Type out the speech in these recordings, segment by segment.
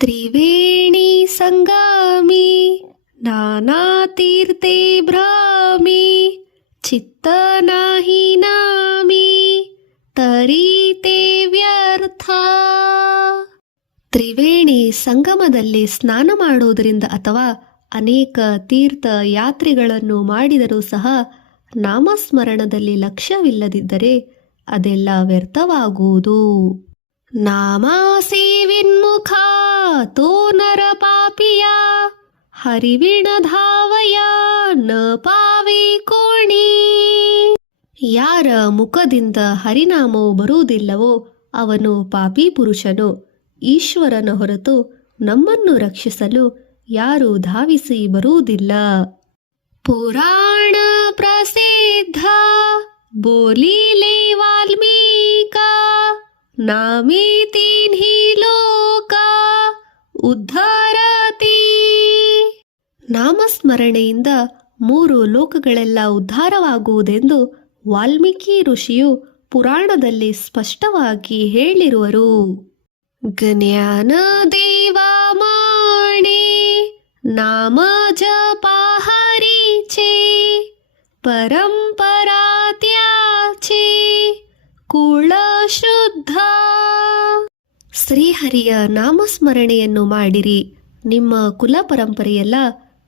त्रिवेणी संगामी नानातीर्थे भ्रामी चित्त नाही नामी तरी ते ವ್ಯರ್ಥ. ತ್ರಿವೇಣಿ ಸಂಗಮದಲ್ಲಿ ಸ್ನಾನ ಮಾಡುವುದರಿಂದ ಅಥವಾ ಅನೇಕ ತೀರ್ಥ ಯಾತ್ರೆಗಳನ್ನು ಮಾಡಿದರೂ ಸಹ ನಾಮಸ್ಮರಣದಲ್ಲಿ ಲಕ್ಷ್ಯವಿಲ್ಲದಿದ್ದರೆ ಅದೆಲ್ಲ ವ್ಯರ್ಥವಾಗುವುದು. ನಾಮಾಸೇವಿನ್ಮುಖ ತೋ ನರ ಪಾಪಿಯ ಹರಿವಿಣ ಧಾವಯ ನ ಪಾವಿ ಕೋಣಿ. ಯಾರ ಮುಖದಿಂದ ಹರಿನಾಮವು ಬರುವುದಿಲ್ಲವೋ ಅವನು ಪಾಪಿ ಪುರುಷನು. ಈಶ್ವರನ ಹೊರತು ನಮ್ಮನ್ನು ರಕ್ಷಿಸಲು ಯಾರು ಧಾವಿಸಿ ಬರುವುದಿಲ್ಲ. ಪುರಾಣ ಪ್ರಸಿದ್ಧ ಬೋಲಿಲೆ ವಾಲ್ಮೀಕ ನಾಮೇ ತೀನ್ಹಿ ಲೋಕ ಉದ್ಧಾರತಿ. ನಾಮಸ್ಮರಣೆಯಿಂದ 3 ಲೋಕಗಳೆಲ್ಲ ಉದ್ಧಾರವಾಗುವುದೆಂದು ವಾಲ್ಮೀಕಿ ಋಷಿಯು ಪುರಾಣದಲ್ಲಿ ಸ್ಪಷ್ಟವಾಗಿ ಹೇಳಿರುವರು. ಜ್ಞಾನ ದೇವ ಮಾಣೆ ನಾಮ ಜಪ ಹರಿಚೆ ಪರಂಪರಾ ತ್ಯಾಚೆ ಕುಳ ಶುದ್ಧ. ಶ್ರೀಹರಿಯ ನಾಮಸ್ಮರಣೆಯನ್ನು ಮಾಡಿರಿ, ನಿಮ್ಮ ಕುಲ ಪರಂಪರೆಯೆಲ್ಲ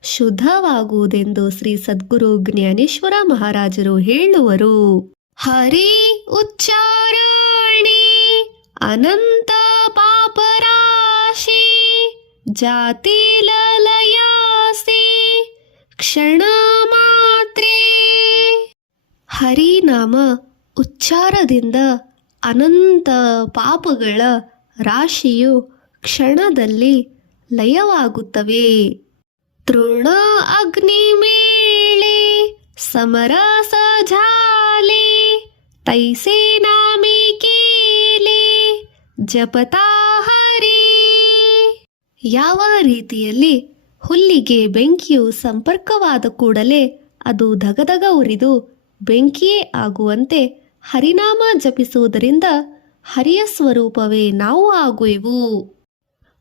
ಶುದ್ಧವಾಗುವುದೆಂದು ಶ್ರೀ ಸದ್ಗುರು ಜ್ಞಾನೇಶ್ವರ ಮಹಾರಾಜರು ಹೇಳುವರು. ಹರಿ ಉಚ್ಚಾರಣೆ ಅನಂತ ಪಾಪರಾಶಿ ಜಾತಿ ಲಲಯಾಸಿ ಕ್ಷಣ ಮಾತ್ರೇ. ಹರಿನಾಮ ಉಚ್ಚಾರದಿಂದ ಅನಂತ ಪಾಪಗಳ ರಾಶಿಯು ಕ್ಷಣದಲ್ಲಿ ಲಯವಾಗುತ್ತವೆ. ತೃಣ ಅಗ್ನಿ ಮೇಳೆ ಸಮರಸ ಝಾಲೆ ತೈಸೆ ನಾಮೆ ಕೇಲೆ ಜಪತಾ ಹರಿ. ಯಾವ ರೀತಿಯಲ್ಲಿ ಹುಲ್ಲಿಗೆ ಬೆಂಕಿಯು ಸಂಪರ್ಕವಾದ ಕೂಡಲೇ ಅದು ಧಗಧಗ ಉರಿದು ಬೆಂಕಿಯೇ ಆಗುವಂತೆ ಹರಿನಾಮ ಜಪಿಸುವುದರಿಂದ ಹರಿಯ ಸ್ವರೂಪವೇ ನಾವು ಆಗುವೆವು.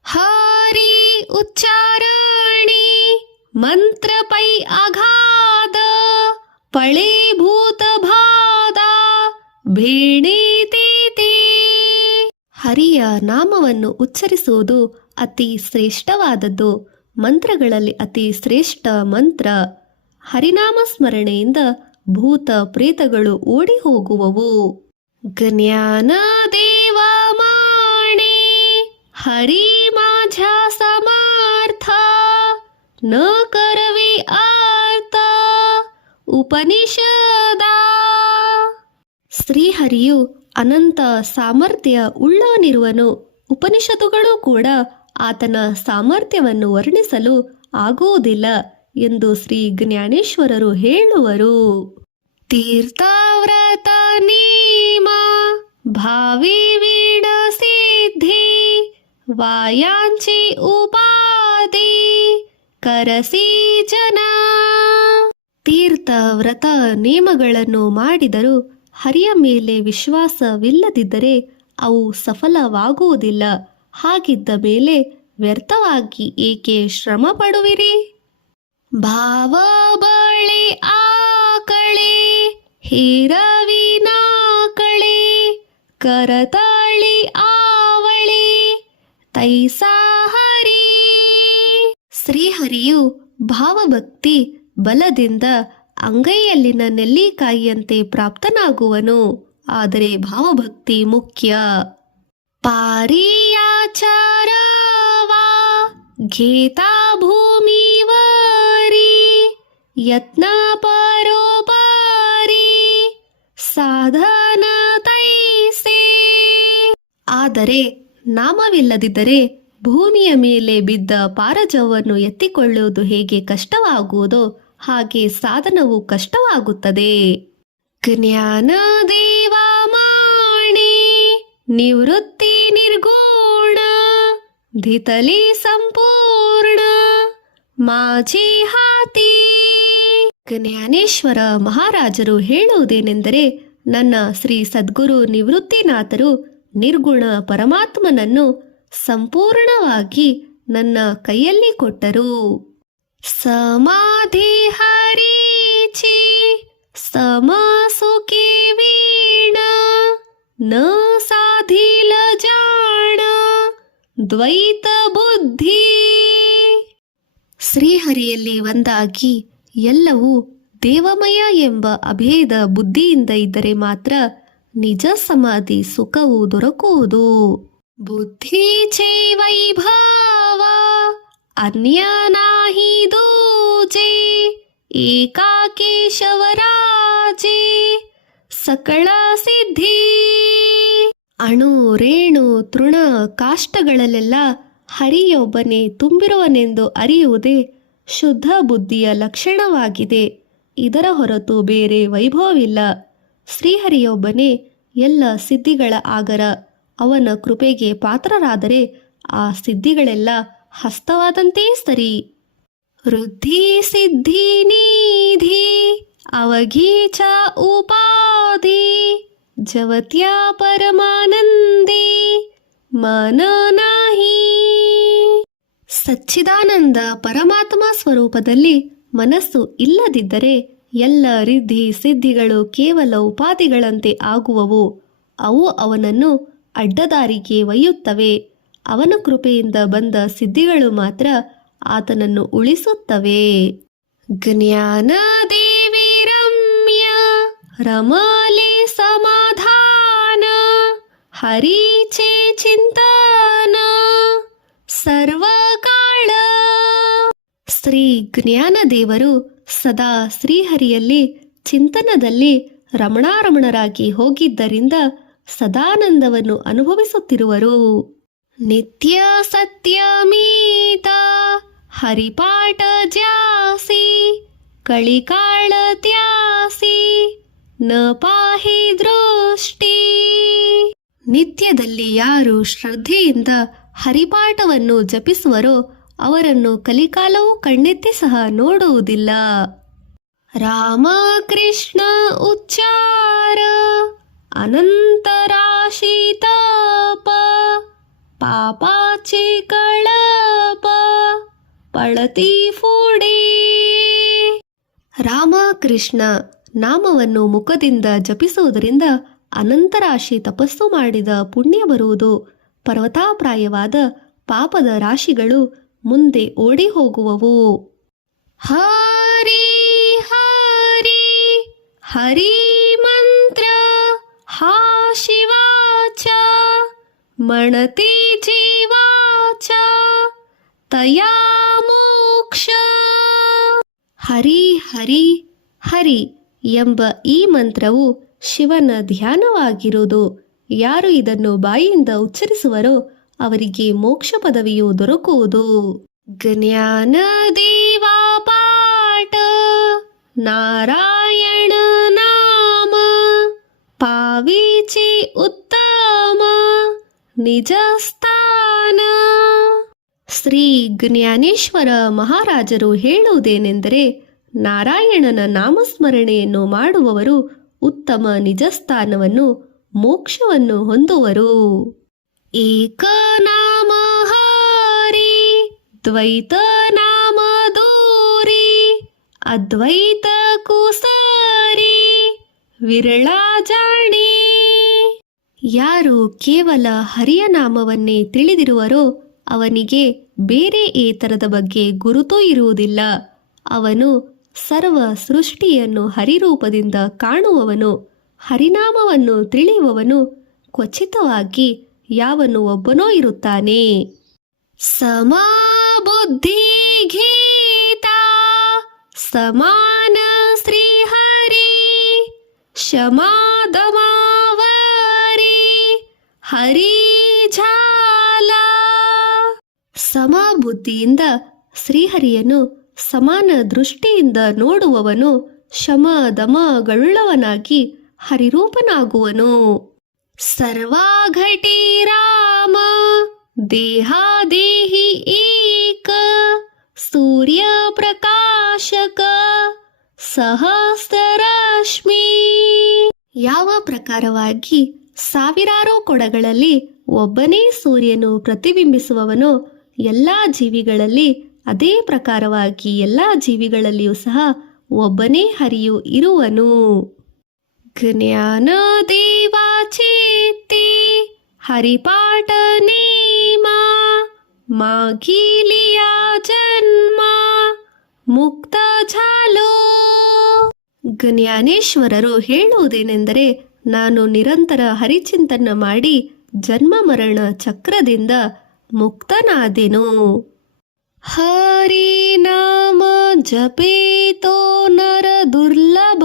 ಹರಿ ಉಚ್ಚಾರಣೆ ಮಂತ್ರ ಪೈ ಅಗಾಧ ಪಳೆ ಭೂತ ಬಾಧ ಭೇಣೆ ತೇತೆ. ಹರಿಯ ನಾಮವನ್ನು ಉಚ್ಚರಿಸುವುದು ಅತಿ ಶ್ರೇಷ್ಠವಾದದ್ದು. ಮಂತ್ರಗಳಲ್ಲಿ ಅತಿ ಶ್ರೇಷ್ಠ ಮಂತ್ರ. ಹರಿನಾಮ ಸ್ಮರಣೆಯಿಂದ ಭೂತ ಪ್ರೇತಗಳು ಓಡಿ ಹೋಗುವವು. ಜ್ಞಾನ ದೇವ ಮಾಣೆ ಹರಿ माझा ಸಮರ್ಥ ನ ಕರವಿ ಅರ್ಥ ಉಪನಿಷದ. ಶ್ರೀಹರಿಯು ಅನಂತ ಸಾಮರ್ಥ್ಯ ಉಳ್ಳವನಿರುವನು. ಉಪನಿಷತ್ತುಗಳು ಕೂಡ ಆತನ ಸಾಮರ್ಥ್ಯವನ್ನು ವರ್ಣಿಸಲು ಆಗುವುದಿಲ್ಲ ಎಂದು ಶ್ರೀ ಜ್ಞಾನೇಶ್ವರರು ಹೇಳುವರು. ತೀರ್ಥವ್ರತ ನೇಮ ಭಾವಿ ವೀಣ ಸಿದ್ಧಿ ವಾಯಾಂಚಿ ಉಪಾಧಿ ಕರಸಿ ಜನ. ತೀರ್ಥ ವ್ರತ ನೇಮಗಳನ್ನು ಮಾಡಿದರೂ ಹರಿಯ ಮೇಲೆ ವಿಶ್ವಾಸವಿಲ್ಲದಿದ್ದರೆ ಅವು ಸಫಲವಾಗುವುದಿಲ್ಲ. ಹಾಗಿದ್ದ ಮೇಲೆ ವ್ಯರ್ಥವಾಗಿ ಏಕೆ ಶ್ರಮ ಪಡುವಿರಿ? ಭಾವ ಬಳೆ ಆಕಳೆ ಹಿರವಿನ ಕಳೆ ಕರತಾಳಿ ಆವಳೆ ತೈಸಾ ಹರಿ. ಶ್ರೀಹರಿಯು ಭಾವಭಕ್ತಿ ಬಲದಿಂದ ಅಂಗೈಯಲ್ಲಿನ ನೆಲ್ಲಿಕಾಯಿಯಂತೆ ಪ್ರಾಪ್ತನಾಗುವನು. ಆದರೆ ಭಾವಭಕ್ತಿ ಮುಖ್ಯ. ಪಾರಿಯಾಚಾರವಾ ಗೀತಾ ಭೂಮಿವರಿ ಯತ್ನ ಪರೋಪರಿ ಸಾಧನ ತೈಸೆ. ಆದರೆ ನಾಮವಿಲ್ಲದಿದ್ದರೆ ಭೂಮಿಯ ಮೇಲೆ ಬಿದ್ದ ಪಾರಜವನ್ನು ಎತ್ತಿಕೊಳ್ಳುವುದು ಹೇಗೆ ಕಷ್ಟವಾಗುವುದೋ ಹಾಗೆ ಸಾಧನವು ಕಷ್ಟವಾಗುತ್ತದೆ. ಜ್ಞಾನ ದೇವ ಮಾಣೆ ನಿವೃತ್ತಿ ನಿರ್ಗುಣ ಧಿತಲಿ ಸಂಪೂರ್ಣ ಮಾಜಿ ಹಾತಿ. ಜ್ಞಾನೇಶ್ವರ ಮಹಾರಾಜರು ಹೇಳುವುದೇನೆಂದರೆ, ನನ್ನ ಶ್ರೀ ಸದ್ಗುರು ನಿವೃತ್ತಿನಾಥರು ನಿರ್ಗುಣ ಪರಮಾತ್ಮನನ್ನು ಸಂಪೂರ್ಣವಾಗಿ ನನ್ನ ಕೈಯಲ್ಲಿ ಕೊಟ್ಟರು. ಸಮಾಧಿ ಹರೀಚಿ ಸಮಸುಖಿ ವೀಣ ನ ಸಾಧಿಲ ಜಾಣ ದ್ವೈತ ಬುದ್ಧಿ. ಶ್ರೀಹರಿಯಲ್ಲಿ ಒಂದಾಗಿ ಎಲ್ಲವೂ ದೇವಮಯ ಎಂಬ ಅಭೇದ ಬುದ್ಧಿಯಿಂದ ಇದ್ದರೆ ಮಾತ್ರ ನಿಜ ಸಮಾಧಿ ಸುಖವು ದೊರಕುವುದು. ಬುದ್ಧಿ ಚೈವೈಭವ ಅನ್ಯ ನಾಹಿ ದೂಜೆ ಏಕಾಕೇಶವರಾಜೆ ಸಕಳ ಸಿದ್ಧಿ. ಅಣು ರೇಣು ತೃಣ ಕಾಷ್ಟಗಳಲ್ಲೆಲ್ಲ ಹರಿಯೊಬ್ಬನೇ ತುಂಬಿರುವನೆಂದು ಅರಿಯುವುದೇ ಶುದ್ಧ ಬುದ್ಧಿಯ ಲಕ್ಷಣವಾಗಿದೆ. ಇದರ ಹೊರತು ಬೇರೆ ವೈಭವವಿಲ್ಲ. ಶ್ರೀಹರಿಯೊಬ್ಬನೇ ಎಲ್ಲ ಸಿದ್ಧಿಗಳ ಆಗರ. ಅವನ ಕೃಪೆಗೆ ಪಾತ್ರರಾದರೆ ಆ ಸಿದ್ಧಿಗಳೆಲ್ಲ ಹಸ್ತವಾದಂತೆ ಸರಿ. ವೃದ್ಧಿ ಸಿದ್ಧಿ ನಿಧಿ ಅವಘೀಚ ಉಪಾಧಿ ಜವತ್ಯಾ ಪರಮಾನಂದಿ ಮನ ನಾಹಿ. ಸಚ್ಚಿದಾನಂದ ಪರಮಾತ್ಮ ಸ್ವರೂಪದಲ್ಲಿ ಮನಸ್ಸು ಇಲ್ಲದಿದ್ದರೆ ಎಲ್ಲ ರಿದ್ಧಿ ಸಿದ್ಧಿಗಳು ಕೇವಲ ಉಪಾಧಿಗಳಂತೆ ಆಗುವವು. ಅವು ಅವನನ್ನು ಅಡ್ಡದಾರಿಗೆ ಒಯ್ಯುತ್ತವೆ. ಅವನ ಕೃಪೆಯಿಂದ ಬಂದ ಸಿದ್ಧಿಗಳು ಮಾತ್ರ ಆತನನ್ನು ಉಳಿಸುತ್ತವೆ. ಜ್ಞಾನ ದೇವಿ ರಮ್ಯ ರಮಾಲೆ ಸಮಾಧಾನ ಹರಿಚೆ ಚಿಂತನ ಸರ್ವಕಾಳ. ಶ್ರೀ ಜ್ಞಾನದೇವರು ಸದಾ ಶ್ರೀಹರಿಯಲ್ಲಿ ಚಿಂತನದಲ್ಲಿ ರಮಣಾರಮಣರಾಗಿ ಹೋಗಿದ್ದರಿಂದ ಸದಾನಂದವನ್ನು ಅನುಭವಿಸುತ್ತಿರುವರು. ನಿತ್ಯ ಸತ್ಯಮೀತ ಹರಿಪಾಠ ಜ್ಯಾಸಿ ಕಳಿಕಾಳ ತ್ಯಾಸಿ ನ ಪಾಹಿ ದೃಷ್ಟಿ. ನಿತ್ಯದಲ್ಲಿ ಯಾರು ಶ್ರದ್ಧೆಯಿಂದ ಹರಿಪಾಠವನ್ನು ಜಪಿಸುವರೋ ಅವರನ್ನು ಕಲಿಕಾಲವೂ ಕಣ್ಣೆತ್ತಿ ಸಹ ನೋಡುವುದಿಲ್ಲ. ರಾಮ ಕೃಷ್ಣ ಉಚ್ಚಾರ ಅನಂತರಾಶಿ ತಾಪ ಪಾಪಾಚಿ ಕಳಪ ಪಳತಿ ಫೂಡಿ. ರಾಮ ಕೃಷ್ಣ ನಾಮವನ್ನು ಮುಖದಿಂದ ಜಪಿಸುವುದರಿಂದ ಅನಂತರಾಶಿ ತಪಸ್ಸು ಮಾಡಿದ ಪುಣ್ಯ ಬರುವುದು. ಪರ್ವತಾಪ್ರಾಯವಾದ ಪಾಪದ ರಾಶಿಗಳು ಮುಂದೆ ಓಡಿ ಹೋಗುವವು. ಹರಿ ಹರಿ ಹರಿ ಮಂತ್ರ ಹಾ ಶಿವಾಚ ಮಣತಿ ಜೀವಾಚ ತಯಾ ಮೋಕ್ಷ. ಹರಿ ಹರಿ ಹರಿ ಎಂಬ ಈ ಮಂತ್ರವು ಶಿವನ ಧ್ಯಾನವಾಗಿರುವುದು. ಯಾರು ಇದನ್ನು ಬಾಯಿಯಿಂದ ಉಚ್ಚರಿಸುವರೋ ಅವರಿಗೆ ಮೋಕ್ಷ ಪದವಿಯು ದೊರಕುವುದು. ಜ್ಞಾನ ದೇವಾ ಪಾಠ ನಾರಾಯಣ ನಾಮ ಪಾವಿಚಿ ಉತ್ತಮ ನಿಜ ಸ್ಥಾನ. ಶ್ರೀ ಜ್ಞಾನೇಶ್ವರ ಮಹಾರಾಜರು ಹೇಳುವುದೇನೆಂದರೆ, ನಾರಾಯಣನ ನಾಮಸ್ಮರಣೆಯನ್ನು ಮಾಡುವವರು ಉತ್ತಮ ನಿಜಸ್ಥಾನವನ್ನು ಮೋಕ್ಷವನ್ನು ಹೊಂದುವರು. ಏಕ ನಾಮ ಹರಿ ದ್ವೈತ ನಾಮ ದೂರಿ ಅದ್ವೈತ ಕುಸರಿ ವಿರಳ ಜಾಣಿ. ಯಾರು ಕೇವಲ ಹರಿಯ ನಾಮವನ್ನೇ ತಿಳಿದಿರುವರೋ ಅವನಿಗೆ ಬೇರೆ ಏತರದ ಬಗ್ಗೆ ಗುರುತೂ ಇರುವುದಿಲ್ಲ. ಅವನು ಸರ್ವ ಸೃಷ್ಟಿಯನ್ನು ಹರಿರೂಪದಿಂದ ಕಾಣುವವನು. ಹರಿನಾಮವನ್ನು ತಿಳಿಯುವವನು ಕ್ವಚಿತವಾಗಿ ಯಾವನು ಒಬ್ಬನೋ ಇರುತ್ತಾನೆ. ಸಮಾ ಬುದ್ಧಿ ಗೀತ ಸಮಾನ ಶ್ರೀಹರಿ ಶಮಾದಮಾವರಿ ಹರಿ ಝಾಲ. ಸಮಬುದ್ಧಿಯಿಂದ ಶ್ರೀಹರಿಯನ್ನು ಸಮಾನ ದೃಷ್ಟಿಯಿಂದ ನೋಡುವವನು ಶಮ ದಮಗಳುಳ್ಳವನಾಗಿ ಹರಿರೂಪನಾಗುವನು. ಸರ್ವಾಘಟಿ ರಾಮ ದೇಹಾದೇಹಿ ಏಕ ಸೂರ್ಯ ಪ್ರಕಾಶಕ ಸಹಸ್ರರಶ್ಮಿ. ಯಾವ ಪ್ರಕಾರವಾಗಿ ಸಾವಿರಾರು ಕೊಡಗಳಲ್ಲಿ ಒಬ್ಬನೇ ಸೂರ್ಯನು ಪ್ರತಿಬಿಂಬಿಸುವವನು ಎಲ್ಲ ಜೀವಿಗಳಲ್ಲಿ ಅದೇ ಪ್ರಕಾರವಾಗಿ ಎಲ್ಲ ಜೀವಿಗಳಲ್ಲಿಯೂ ಸಹ ಒಬ್ಬನೇ ಹರಿಯು ಇರುವನು. ಜ್ಞಾನ ದೇವಾಚೇತಿ ಹರಿಪಾಠ ನೇಮ ಮಾಗಿಲಿಯ ಜನ್ಮ ಮುಕ್ತ ಝಾಲೋ. ಜ್ಞಾನೇಶ್ವರರು ಹೇಳುವುದೇನೆಂದರೆ, ನಾನು ನಿರಂತರ ಹರಿಚಿಂತನ ಮಾಡಿ ಜನ್ಮ ಮರಣ ಚಕ್ರದಿಂದ ಮುಕ್ತನಾದೆನು. ಹರಿ ನಾಮ ಜಪೇತೋ ನರ ದುರ್ಲಭ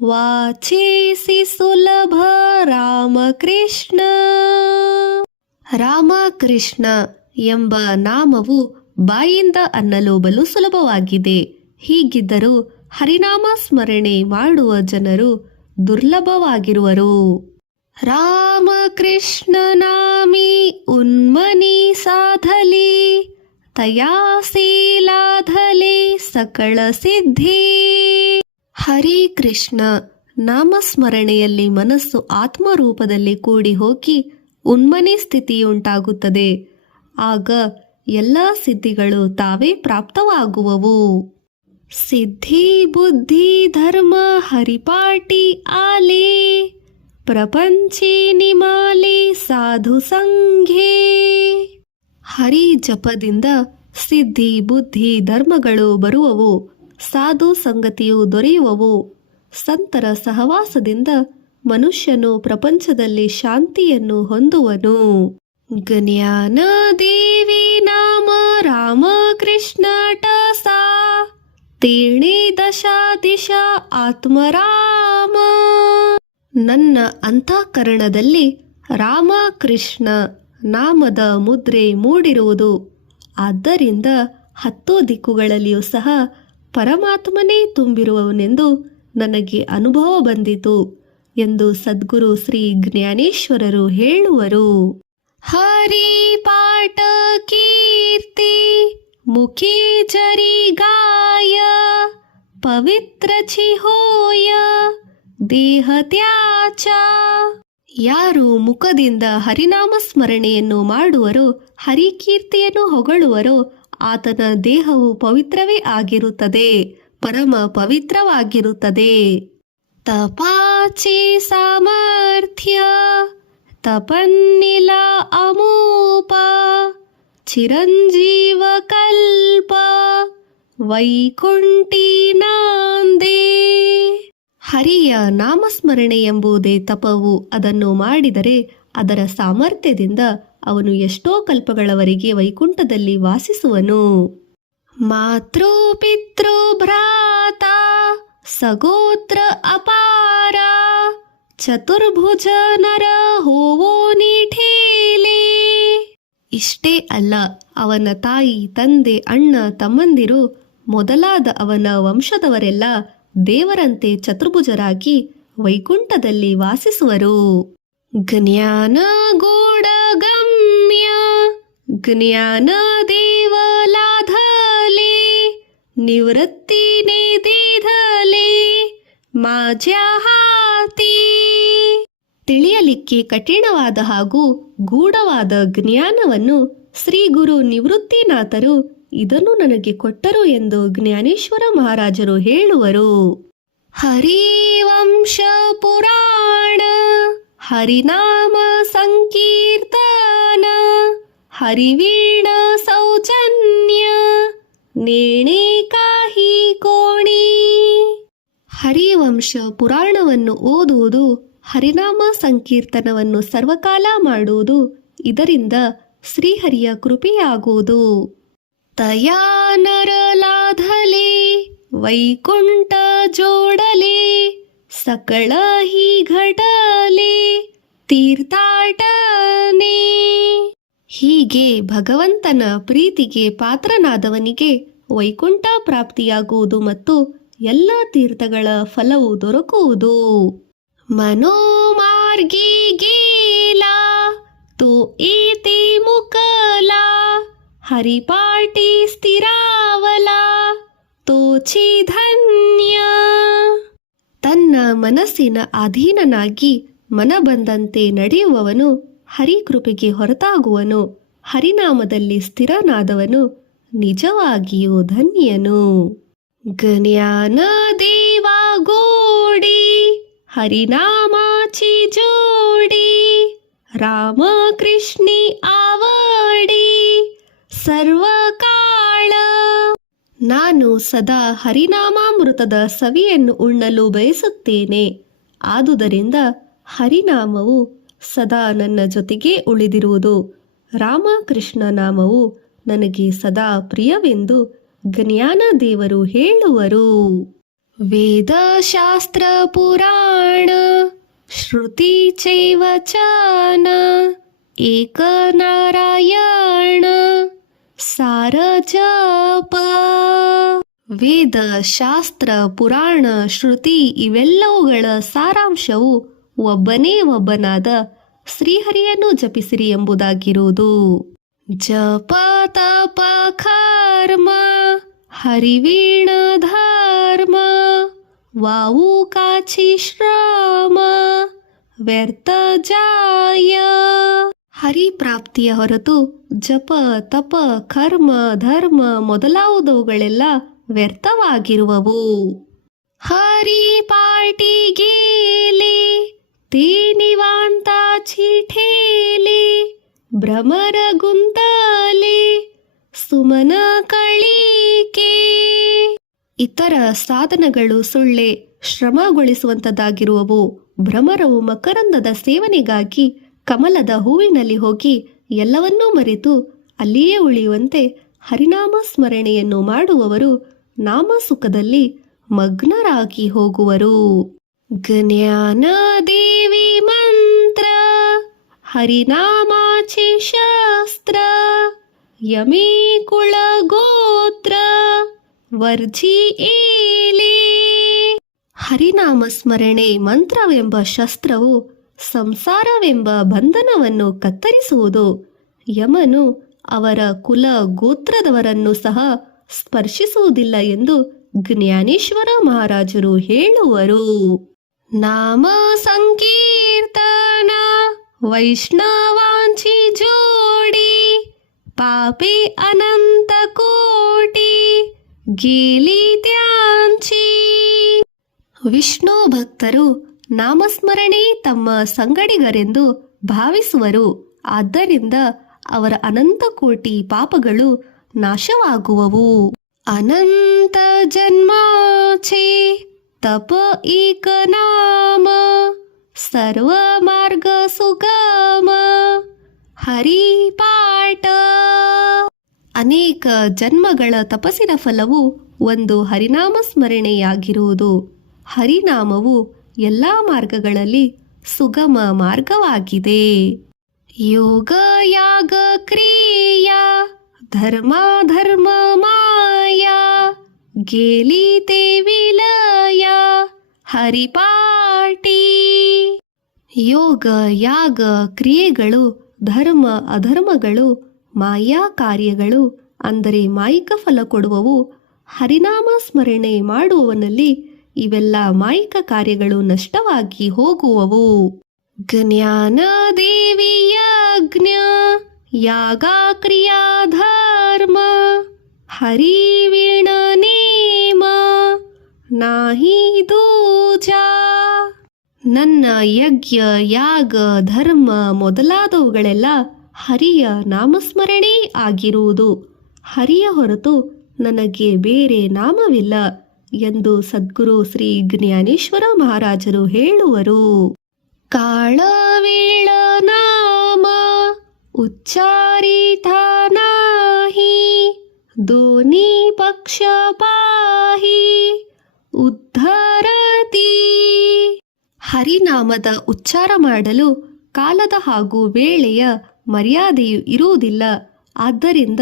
ವಾಚೇಸಿ ಸುಲಭ ರಾಮಕೃಷ್ಣ. ರಾಮಕೃಷ್ಣ ಎಂಬ ನಾಮವು ಬಾಯಿಂದ ಅನ್ನಲು ಬಲು ಸುಲಭವಾಗಿದೆ. ಹೀಗಿದ್ದರೂ ಹರಿನಾಮ ಸ್ಮರಣೆ ಮಾಡುವ ಜನರು ದುರ್ಲಭವಾಗಿರುವರು. ರಾಮಕೃಷ್ಣ ನಾಮಿ ಉನ್ಮನಿ ಸಾಧಲಿ ತಯಾಸೀಲಾಧಲೆ ಸಕಳ ಸಿದ್ಧಿ. ಹರಿ ಕೃಷ್ಣ ನಾಮಸ್ಮರಣೆಯಲ್ಲಿ ಮನಸ್ಸು ಆತ್ಮರೂಪದಲ್ಲಿ ಕೂಡಿ ಹೋಗಿ ಉನ್ಮನಿ ಸ್ಥಿತಿಯುಂಟಾಗುತ್ತದೆ. ಆಗ ಎಲ್ಲ ಸಿದ್ಧಿಗಳು ತಾವೇ ಪ್ರಾಪ್ತವಾಗುವವು. ಸಿದ್ಧಿ ಬುದ್ಧಿ ಧರ್ಮ ಹರಿಪಾಟಿ ಆಲೆ ಪ್ರಪಂಚಿ ನಿಮಾಲಿ ಸಾಧು ಸಂಘೇ. ಹರಿ ಜಪದಿಂದ ಸಿದ್ಧಿ ಬುದ್ಧಿ ಧರ್ಮಗಳು ಬರುವವು, ಸಾಧು ಸಂಗತಿಯು ದೊರೆಯುವವು. ಸಂತರ ಸಹವಾಸದಿಂದ ಮನುಷ್ಯನು ಪ್ರಪಂಚದಲ್ಲಿ ಶಾಂತಿಯನ್ನು ಹೊಂದುವನು. ಜ್ಞಾನ ದೇವಿ ನಾಮ ರಾಮಕೃಷ್ಣ ಟಸಾ ತೇಣೆ ದಶಾ ದಿಶಾ ಆತ್ಮರಾಮ. ನನ್ನ ಅಂತಃಕರಣದಲ್ಲಿ ರಾಮಕೃಷ್ಣ ನಾಮದ ಮುದ್ರೆ ಮೂಡಿರುವುದು. ಆದ್ದರಿಂದ 10 ದಿಕ್ಕುಗಳಲ್ಲಿಯೂ ಸಹ ಪರಮಾತ್ಮನೇ ತುಂಬಿರುವವನೆಂದು ನನಗೆ ಅನುಭವ ಬಂದಿತು ಎಂದು ಸದ್ಗುರು ಶ್ರೀ ಜ್ಞಾನೇಶ್ವರರು ಹೇಳುವರು. ಹರಿ ಪಾಠ ಕೀರ್ತಿ ಮುಖಿ ಜರಿ ಗಾಯ ಪವಿತ್ರ ಚಿಹೋಯ ದೇಹ ತ್ಯಾಚ. ಯಾರು ಮುಖದಿಂದ ಹರಿನಾಮ ಸ್ಮರಣೆಯನ್ನು ಮಾಡುವರೋ, ಹರಿಕೀರ್ತಿಯನ್ನು ಹೊಗಳುವರೋ, ಆತನ ದೇಹವು ಪವಿತ್ರವೇ ಆಗಿರುತ್ತದೆ, ಪರಮ ಪವಿತ್ರವಾಗಿರುತ್ತದೆ. ತಪಾಚಿ ಸಾಮರ್ಥ್ಯ ತಪನ್ನಿಲ ಅಮೂಪ ಚಿರಂಜೀವ ಕಲ್ಪ ವೈಕುಂಠಿ ನಾಂದೇ. ಹರಿಯ ನಾಮಸ್ಮರಣೆ ಎಂಬುದೇ ತಪವು. ಅದನ್ನು ಮಾಡಿದರೆ ಅದರ ಸಾಮರ್ಥ್ಯದಿಂದ ಅವನು ಎಷ್ಟೋ ಕಲ್ಪಗಳವರೆಗೆ ವೈಕುಂಠದಲ್ಲಿ ವಾಸಿಸುವನು. ಮಾತೃ ಪಿತೃ ಭ್ರಾತ ಸಗೋತ್ರ ಅಪಾರ ಚತುರ್ಭುಜ ನರ ಹೋವೋ ನಿಠೇಲೆ. ಇಷ್ಟೇ ಅಲ್ಲ, ಅವನ ತಾಯಿ ತಂದೆ ಅಣ್ಣ ತಮ್ಮಂದಿರು ಮೊದಲಾದ ಅವನ ವಂಶದವರೆಲ್ಲ ದೇವರಂತೆ ಚತುರ್ಭುಜರಾಗಿ ವೈಕುಂಠದಲ್ಲಿ ವಾಸಿಸುವರು. ಜ್ಞಾನ ಗೂಢಗಮ್ಯ ಜ್ಞಾನ ದೇವಲಾಧಲೆ ನಿವೃತ್ತಿ ನಿಧಿಧಲೆ ಮಾಜ್ಯ ಹಾತಿ. ತಿಳಿಯಲಿಕ್ಕೆ ಕಠಿಣವಾದ ಹಾಗೂ ಗೂಢವಾದ ಜ್ಞಾನವನ್ನು ಶ್ರೀ ಗುರು ನಿವೃತ್ತಿನಾಥರು ಇದನ್ನು ನನಗೆ ಕೊಟ್ಟರು ಎಂದು ಜ್ಞಾನೇಶ್ವರ ಮಹಾರಾಜರು ಹೇಳುವರು. ಹರಿವಂಶ ಪುರಾಣ ಹರಿನಾಮ ಸಂಕೀರ್ತನ ಹರಿವೀಣ ಸೌಜನ್ಯ ನೇಣೆ ಕಾಹಿ ಕೋಣಿ. ಹರಿವಂಶ ಪುರಾಣವನ್ನು ಓದುವುದು, ಹರಿನಾಮ ಸಂಕೀರ್ತನವನ್ನು ಸರ್ವಕಾಲ ಮಾಡುವುದು, ಇದರಿಂದ ಶ್ರೀಹರಿಯ ಕೃಪೆಯಾಗುವುದು. ತಯಾ ನರಲಾಧಲೆ ವೈಕುಂಠ ಜೋಡಲೆ ಸಕಳ ಹಿ ಘಟಲೆ ತೀರ್ಥಾಟನೆ. ಹೀಗೆ ಭಗವಂತನ ಪ್ರೀತಿಗೆ ಪಾತ್ರನಾದವನಿಗೆ ವೈಕುಂಠ ಪ್ರಾಪ್ತಿಯಾಗುವುದು ಮತ್ತು ಎಲ್ಲ ತೀರ್ಥಗಳ ಫಲವು ದೊರಕುವುದು. ಮನೋಮಾರ್ಗಿ ಗೇಲಾ ತೋ ಏತಿ ಮುಕಲಾ ಹರಿಪಾಟಿ ಸ್ಥಿರಾವಲ ತೋಚಿ ಧನ್ಯ. ತನ್ನ ಮನಸ್ಸಿನ ಅಧೀನನಾಗಿ ಮನ ಬಂದಂತೆ ನಡೆಯುವವನು ಹರಿಕೃಪೆಗೆ ಹೊರತಾಗುವನು. ಹರಿನಾಮದಲ್ಲಿ ಸ್ಥಿರನಾದವನು ನಿಜವಾಗಿಯೂ ಧನ್ಯನು. ಜ್ಞಾನ ದೇವ ಗೋಡಿ हरिनामाची जोडी, रामकृष्णी आवडी सर्व काळ. ನಾನು ಸದಾ ಹರಿನಾಮಾಮೃತದ ಸವಿಯನ್ನು ಉಣ್ಣಲು ಬಯಸುತ್ತೇನೆ. ಆದುದರಿಂದ ಹರಿನಾಮವು ಸದಾ ನನ್ನ ಜೊತೆಗೇ ಉಳಿದಿರುವುದು. ರಾಮಕೃಷ್ಣ ನಾಮವು ನನಗೆ ಸದಾ ಪ್ರಿಯವೆಂದು ಜ್ಞಾನದೇವರು ಹೇಳುವರು. ವೇದಶಾಸ್ತ್ರ ಪುರಾಣ ಶ್ರುತಿ ಚೈವಚನ ಏಕ ನಾರಾಯಣ ಸಾರ ಜಪ. ವೇದ, ಶಾಸ್ತ್ರ, ಪುರಾಣ, ಶ್ರುತಿ ಇವೆಲ್ಲವುಗಳ ಸಾರಾಂಶವು ಒಬ್ಬನೇ ಒಬ್ಬನಾದ ಶ್ರೀಹರಿಯನ್ನು ಜಪಿಸಿರಿ ಎಂಬುದಾಗಿರುವುದು. ಜಪ ತಪ ಕರ್ಮ ಹರಿವೀಣ ಧರ್ಮ ವಾವು ಕಾಚಿ ಶ್ರಮ ವ್ಯರ್ಥ ಜಾಯ. ಹರಿಪ್ರಾಪ್ತಿಯ ಹೊರತು ಜಪ ತಪ ಕರ್ಮ ಧರ್ಮ ಮೊದಲಾದವುಗಳೆಲ್ಲ ವ್ಯರ್ಥವಾಗಿರುವವು. ಹರಿ ಪಾಟಿ ಗೇಲಿ ते निवांताची ठेली भ्रमर गुंतले ಸುಮನ ಕಳಿಕೆ. ಇತರ ಸಾಧನಗಳು ಸುಳ್ಳೆ ಶ್ರಮಗೊಳಿಸುವಂತದ್ದಾಗಿರುವವು. ಭ್ರಮರವು ಮಕರಂದದ ಸೇವನೆಗಾಗಿ ಕಮಲದ ಹೂವಿನಲ್ಲಿ ಹೋಗಿ ಎಲ್ಲವನ್ನೂ ಮರೆತು ಅಲ್ಲಿಯೇ ಉಳಿಯುವಂತೆ ಹರಿನಾಮ ಸ್ಮರಣೆಯನ್ನು ಮಾಡುವವರು ನಾಮಸುಖದಲ್ಲಿ ಮಗ್ನರಾಗಿ ಹೋಗುವರು. ಜ್ಞಾನ ದೇವಿ ಮಂತ್ರ ಹರಿನಾಮಾಚಿ ಶಾಸ್ತ್ರ ಯಮೇ ಕುಳ ಗೋತ್ರ ವರ್ಜಿ ಏಲಿ. ಹರಿನಾಮ ಸ್ಮರಣೆ ಮಂತ್ರವೆಂಬ ಶಸ್ತ್ರವು ಸಂಸಾರವೆಂಬ ಬಂಧನವನ್ನು ಕತ್ತರಿಸುವುದು. ಯಮನು ಅವರ ಕುಲ ಗೋತ್ರದವರನ್ನು ಸಹ ಸ್ಪರ್ಶಿಸುವುದಿಲ್ಲ ಎಂದು ಜ್ಞಾನೇಶ್ವರ ಮಹಾರಾಜರು ಹೇಳುವರು. ನಾಮ ಸಂಕೀರ್ತನ ವೈಷ್ಣವಾಂಚಿ ಜೋಡಿ ಪಾಪಿ ಅನಂತ ಕೋಟಿ ಗೇಲಿ ತ್ಯಾಂಚಿ. ವಿಷ್ಣು ಭಕ್ತರು ನಾಮಸ್ಮರಣೆ ತಮ್ಮ ಸಂಗಡಿಗರೆಂದು ಭಾವಿಸುವರು. ಆದ್ದರಿಂದ ಅವರ ಅನಂತ ಕೋಟಿ ಪಾಪಗಳು ನಾಶವಾಗುವವು. ಅನಂತ ಜನ್ಮಾಚೆ ತಪ ಏಕ ನಾಮ ಸರ್ವ ಮಾರ್ಗ ಸುಗಮ ಹರಿ ಪಾಠ. ಅನೇಕ ಜನ್ಮಗಳ ತಪಸ್ಸಿನ ಫಲವು ಒಂದು ಹರಿನಾಮ ಸ್ಮರಣೆಯಾಗಿರುವುದು. ಹರಿನಾಮವು ಎಲ್ಲ ಮಾರ್ಗಗಳಲ್ಲಿ ಸುಗಮ ಮಾರ್ಗವಾಗಿದೆ. ಯೋಗ ಯಾಗ ಕ್ರಿಯಾ ಧರ್ಮ ಧರ್ಮ ಮಾಯಾ ಗೇಲಿ ತೇ ವಿಲಯ ಹರಿಪಾಟಿ. ಯೋಗ ಯಾಗ ಕ್ರಿಯೆಗಳು ಧರ್ಮ ಅಧರ್ಮಗಳು ಮಾಯಾ ಕಾರ್ಯಗಳು ಅಂದರೆ ಮಾಯಿಕ ಫಲ ಕೊಡುವವು. ಹರಿನಾಮ ಸ್ಮರಣೆ ಮಾಡುವವನಲ್ಲಿ ಇವೆಲ್ಲ ಮಾಯಿಕ ಕಾರ್ಯಗಳು ನಷ್ಟವಾಗಿ ಹೋಗುವವು. ಜ್ಞಾನ ದೇವಿ ಯಜ್ಞ ಯಾಗ ಕ್ರಿಯಾ ಧರ್ಮ ಹರಿ ವೀಣ ನೇಮ ನಾಹಿ ದೂಜಾ. ನನ್ನ ಯಜ್ಞ ಯಾಗ ಧರ್ಮ ಮೊದಲಾದವುಗಳೆಲ್ಲ ಹರಿಯ ನಾಮಸ್ಮರಣೆ ಆಗಿರುವುದು. ಹರಿಯ ಹೊರತು ನನಗೆ ಬೇರೆ ನಾಮವಿಲ್ಲ ಎಂದು ಸದ್ಗುರು ಶ್ರೀ ಜ್ಞಾನೇಶ್ವರ ಮಹಾರಾಜರು ಹೇಳುವರು. ಕಾಳವೀಳ ನಾಮ ಉಚ್ಚಾರಿತ ನಾಹಿ ದೋನಿ ಪಕ್ಷ ಪಾಹಿ ಉದ್ಧರತಿ. ಹರಿನಾಮದ ಉಚ್ಚಾರ ಮಾಡಲು ಕಾಲದ ಹಾಗೂ ವೇಳೆಯ ಮರ್ಯಾದೆಯು ಇರುವುದಿಲ್ಲ. ಆದ್ದರಿಂದ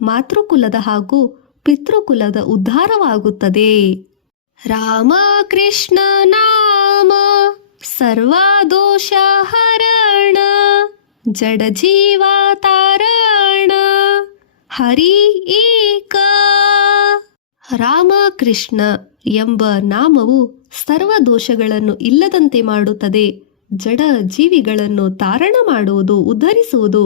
ಮಾತೃಕುಲದ ಹಾಗೂ ಪಿತೃಕುಲದ ಉದ್ಧಾರವಾಗುತ್ತದೆ. ರಾಮ ಕೃಷ್ಣ ನಾಮ ಸರ್ವದೋಷ ಹರಣ ಜಡ ಜೀವ ತಾರಣ ಹರಿ ಏಕ. ರಾಮಕೃಷ್ಣ ಎಂಬ ನಾಮವು ಸರ್ವ ದೋಷಗಳನ್ನು ಇಲ್ಲದಂತೆ ಮಾಡುತ್ತದೆ. ಜಡ ಜೀವಿಗಳನ್ನು ತಾರಣ ಮಾಡುವುದು, ಉದ್ಧರಿಸುವುದು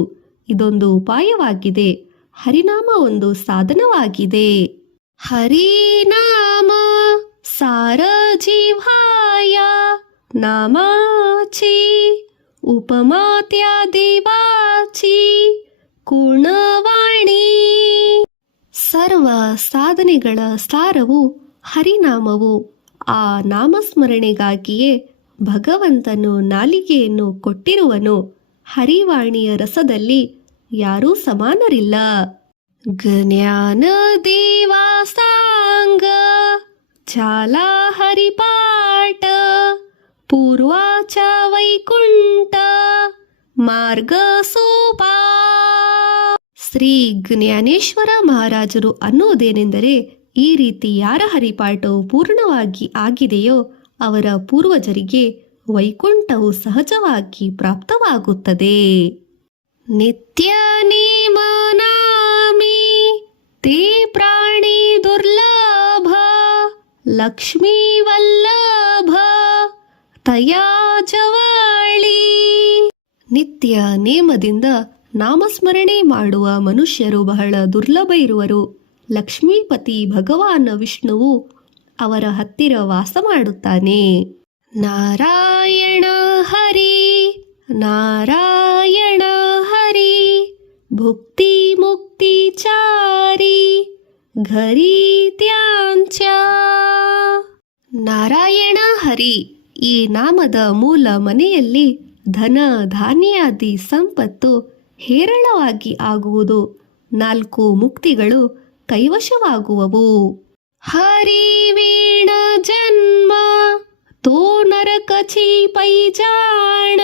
ಇದೊಂದು ಉಪಾಯವಾಗಿದೆ. ಹರಿನಾಮ ಒಂದು ಸಾಧನವಾಗಿದೆ. ಹರಿನಾಮ ಸಾರ ಜೀವಾಯ ನಾಮಾಚಿ ಉಪಮಾತ್ಯ ದೇವಾಚಿ ಗುಣವಾಣಿ. ಸರ್ವ ಸಾಧನೆಗಳ ಸಾರವು ಹರಿನಾಮವು. ಆ ನಾಮಸ್ಮರಣೆಗಾಗಿಯೇ ಭಗವಂತನು ನಾಲಿಗೆಯನ್ನು ಕೊಟ್ಟಿರುವನು. ಹರಿವಾಣಿಯ ರಸದಲ್ಲಿ ಯಾರೂ ಸಮಾನರಿಲ್ಲ. ಜ್ಞಾನ ದೇವಾಸಾಂಗ ಚಾಲ ಹರಿಪಾಠ ಪೂರ್ವಾಚ ವೈಕುಂಠ ಮಾರ್ಗ ಸೋಪಾ. ಶ್ರೀ ಜ್ಞಾನೇಶ್ವರ ಮಹಾರಾಜರು ಅನ್ನುವುದೇನೆಂದರೆ, ಈ ರೀತಿ ಯಾರ ಹರಿಪಾಠವು ಪೂರ್ಣವಾಗಿ ಆಗಿದೆಯೋ ಅವರ ಪೂರ್ವಜರಿಗೆ ವೈಕುಂಠವು ಸಹಜವಾಗಿ ಪ್ರಾಪ್ತವಾಗುತ್ತದೆ. ನಿತ್ಯ ನೇಮನಾಮಿ ತೇ ಪ್ರಾಣಿ ದುರ್ಲಭ ಲಕ್ಷ್ಮೀ ವಲ್ಲಭ ತಯಾ ಜವಳಿ. ನಿತ್ಯ ನೇಮದಿಂದ ನಾಮಸ್ಮರಣೆ ಮಾಡುವ ಮನುಷ್ಯರು ಬಹಳ ದುರ್ಲಭ ಇರುವರು. ಲಕ್ಷ್ಮೀಪತಿ ಭಗವಾನ್ ವಿಷ್ಣುವು ಅವರ ಹತ್ತಿರ ವಾಸ ಮಾಡುತ್ತಾನೆ. ನಾರಾಯಣ ಹರಿ ನಾರಾಯಣ ಹರಿ ಭುಕ್ತಿ ಮುಕ್ತಿ ಚಾರಿ ಘರಿ ತ್ಯಾಂಚ. ನಾರಾಯಣ ಹರಿ ಈ ನಾಮದ ಮೂಲ ಮನೆಯಲ್ಲಿ ಧನ ಧಾನ್ಯಾದಿ ಸಂಪತ್ತು ಹೇರಳವಾಗಿ ಆಗುವುದು. 4 ಮುಕ್ತಿಗಳು ಕೈವಶವಾಗುವವು. ಹರಿ ವೀಣ ಜನ್ಮ ತೋ ನರಕಚಿ ಪೈಜಾಣ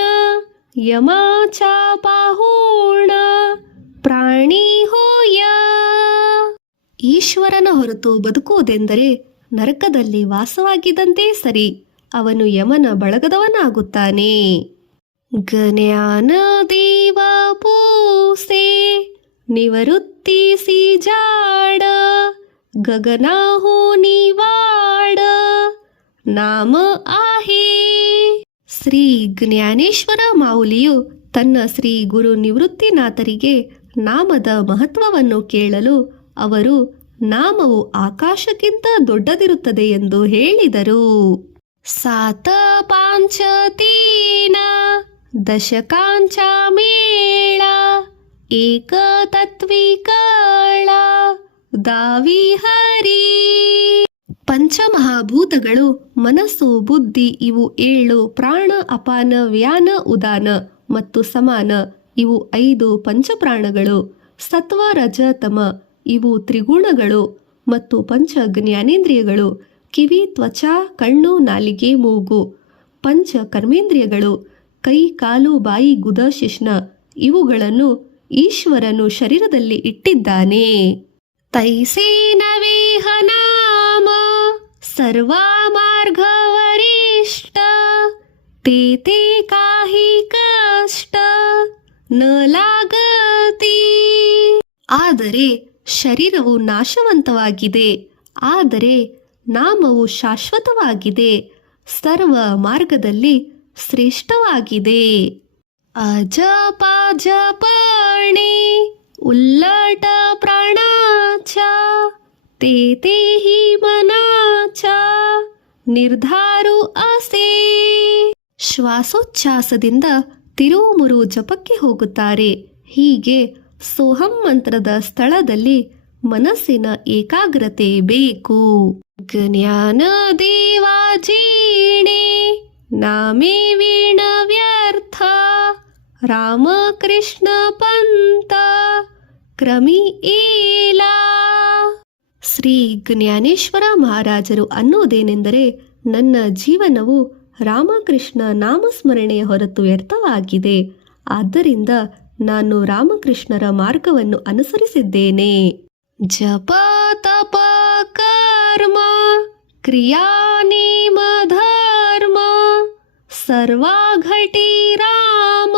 ಯಮಾಚಾ ಪಾಹೂಣ ಪ್ರಾಣಿ ಹೋಯ. ಈಶ್ವರನ ಹೊರತು ಬದುಕುವುದೆಂದರೆ ನರಕದಲ್ಲಿ ವಾಸವಾಗಿದ್ದಂತೆ ಸರಿ. ಅವನು ಯಮನ ಬಳಗದವನಾಗುತ್ತಾನೆ. ಜ್ಞಾನ ದೇವ ಪೂಸೆ ನಿವೃತ್ತಿಸಿ ಜಾಡ ಗಗನಾಹು ನಿವಾಡ ನಾಮ ಆಹೇ. ಶ್ರೀ ಜ್ಞಾನೇಶ್ವರ ಮಾವುಲಿಯು ತನ್ನ ಶ್ರೀ ಗುರು ನಿವೃತ್ತಿನಾಥರಿಗೆ ನಾಮದ ಮಹತ್ವವನ್ನು ಕೇಳಲು ಅವರು ನಾಮವು ಆಕಾಶಕ್ಕಿಂತ ದೊಡ್ಡದಿರುತ್ತದೆ ಎಂದು ಹೇಳಿದರು. ಸಾತ ಪಾಂಚತೀನ ದಶಕಾಂಚ ಮೇಳ ಏಕ ತತ್ವಿಕಳ ದಾವಿ ಹರಿ. ಪಂಚಮಹಾಭೂತಗಳು ಮನಸ್ಸು ಬುದ್ಧಿ ಇವು 7, ಪ್ರಾಣ ಅಪಾನ ವ್ಯಾನ ಉದಾನ ಮತ್ತು ಸಮಾನ ಇವು 5 ಪಂಚಪ್ರಾಣಗಳು, ಸತ್ವ ರಜ ತಮ ಇವು ತ್ರಿಗುಣಗಳು ಮತ್ತು ಪಂಚ ಜ್ಞಾನೇಂದ್ರಿಯಗಳು, ಕಿವಿ ತ್ವಚ ಕಣ್ಣು ನಾಲಿಗೆ ಮೂಗು ಪಂಚ ಕರ್ಮೇಂದ್ರಿಯಗಳು, ಕೈ ಕಾಲು ಬಾಯಿ ಗುದ ಶಿಶ್ನ ಇವುಗಳನ್ನು ಈಶ್ವರನು ಶರೀರದಲ್ಲಿ ಇಟ್ಟಿದ್ದಾನೆ. ತೈಸೇನವೇಹ ನಾಮ ಸರ್ವಾ ಮಾರ್ಗ ವರಿಷ್ಠ ತೇ ಕಾಹಿ ಕಷ್ಟ ನ ಲಾಗತಿ. ಆದರೆ ಶರೀರವು ನಾಶವಂತವಾಗಿದೆ, ಆದರೆ ನಾಮವು ಶಾಶ್ವತವಾಗಿದೆ, ಸರ್ವ ಮಾರ್ಗದಲ್ಲಿ ಶ್ರೇಷ್ಠವಾಗಿದೆ. ಅಜಪ ಜಪಣೆ ಉಲ್ಲಟ ಪ್ರಾಣಾಚ ತೇ ಹಿ ಮನಾಚ ನಿರ್ಧಾರು ಅಸೆ. ಶ್ವಾಸೋಚ್ಛ್ವಾಸದಿಂದ ತಿರುವುಮುರು ಜಪಕ್ಕೆ ಹೋಗುತ್ತಾರೆ. ಹೀಗೆ ಸೋಹಂ ಮಂತ್ರದ ಸ್ಥಳದಲ್ಲಿ ಮನಸ್ಸಿನ ಏಕಾಗ್ರತೆ ಬೇಕು. ಜ್ಞಾನ ದೇವಾಜೀಣೆ ನಾಮೇ ವೀಣ ವ್ಯರ್ಥ ರಾಮಕೃಷ್ಣ ಪಂತ ಕ್ರಮಿ ಏಲಾ. ಶ್ರೀ ಜ್ಞಾನೇಶ್ವರ ಮಹಾರಾಜರು ಅನ್ನುವುದೇನೆಂದರೆ, ನನ್ನ ಜೀವನವು ರಾಮಕೃಷ್ಣ ನಾಮಸ್ಮರಣೆಯ ಹೊರತು ವ್ಯರ್ಥವಾಗಿದೆ. ಆದ್ದರಿಂದ ನಾನು ರಾಮಕೃಷ್ಣರ ಮಾರ್ಗವನ್ನು ಅನುಸರಿಸಿದ್ದೇನೆ. ಜಪ ತಪ ಕರ್ಮ ಕ್ರಿಯಾ ನೇಮ ಧರ್ಮ ಸರ್ವಾ ಘಟಿ ರಾಮ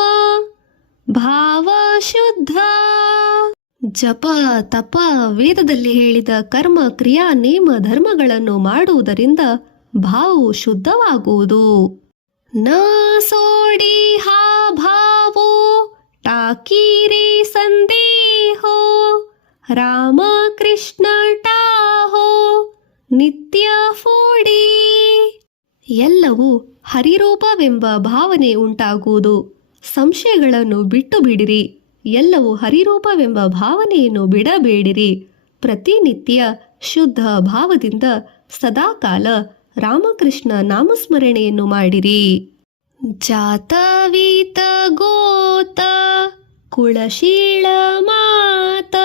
ಭಾವ ಶುದ್ಧ. ಜಪ ತಪ ವೇದದಲ್ಲಿ ಹೇಳಿದ ಕರ್ಮ ಕ್ರಿಯಾ ನೇಮ ಧರ್ಮಗಳನ್ನು ಮಾಡುವುದರಿಂದ ಭಾವವು ಶುದ್ಧವಾಗುವುದು. न सोडी हा भावो टाकीरे संदेहो राम कृष्ण टाहो ನಿತ್ಯ ಫೋಡಿ. ಎಲ್ಲವೂ ಹರಿರೂಪವೆಂಬ ಭಾವನೆ ಉಂಟಾಗುವುದು. ಸಂಶಯಗಳನ್ನು ಬಿಟ್ಟು ಬಿಡಿರಿ. ಎಲ್ಲವೂ ಹರಿರೂಪವೆಂಬ ಭಾವನೆಯನ್ನು ಬಿಡಬೇಡಿರಿ. ಪ್ರತಿನಿತ್ಯ ಶುದ್ಧ ಭಾವದಿಂದ ಸದಾಕಾಲ ರಾಮಕೃಷ್ಣ ನಾಮಸ್ಮರಣೆಯನ್ನು ಮಾಡಿರಿ. ಜಾತವೀತ ಗೋತ ಕುಳಶೀಳ ಮಾತ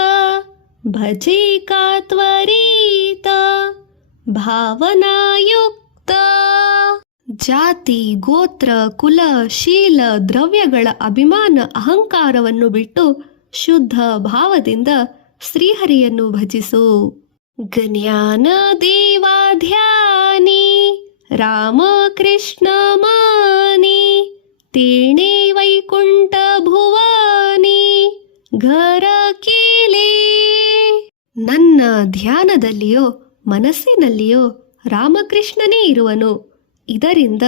ಭಜಿಕಾ ತ್ವರಿತ ಭಾವನಾಯುಕ್ತ. ಜಾತಿ, ಗೋತ್ರ, ಕುಲ, ಶೀಲ, ದ್ರವ್ಯಗಳ ಅಭಿಮಾನ ಅಹಂಕಾರವನ್ನು ಬಿಟ್ಟು ಶುದ್ಧ ಭಾವದಿಂದ ಶ್ರೀಹರಿಯನ್ನು ಭಜಿಸು. ಜ್ಞಾನ ದೇವಾಧ್ಯಾನಿ ರಾಮ ಕೃಷ್ಣ ಮಾನಿ ತೇಣೆ ವೈಕುಂಠ ಭುವಾನಿ ಘರ ಕೇಲೆ. ನನ್ನ ಧ್ಯಾನದಲ್ಲಿಯೋ ಮನಸ್ಸಿನಲ್ಲಿಯೋ ರಾಮಕೃಷ್ಣನೇ ಇರುವನು. ಇದರಿಂದ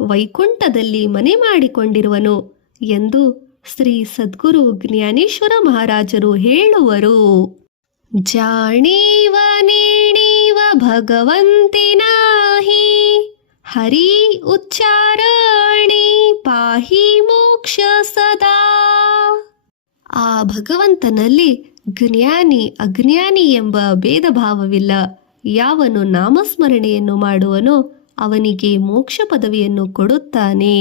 ವೈಕುಂಠದಲ್ಲಿ ಮನೆ ಮಾಡಿಕೊಂಡಿರುವನು ಎಂದು ಶ್ರೀ ಸದ್ಗುರು ಜ್ಞಾನೇಶ್ವರ ಮಹಾರಾಜರು ಹೇಳುವರು. ಜಾಣೀವ ನೇಣೀವ ಭಗವಂತಿ ನಾಹಿ ಹರಿ ಉಚ್ಚಾರಣಿ ಪಾಹಿ ಮೋಕ್ಷ ಸದಾ. ಆ ಭಗವಂತನಲ್ಲಿ ಜ್ಞಾನಿ ಅಜ್ಞಾನಿ ಎಂಬ ಭೇದ ಭಾವವಿಲ್ಲ. ಯಾವನು ನಾಮಸ್ಮರಣೆಯನ್ನು ಮಾಡುವನೋ ಅವನಿಗೆ ಮೋಕ್ಷ ಪದವಿಯನ್ನು ಕೊಡುತ್ತಾನೆ.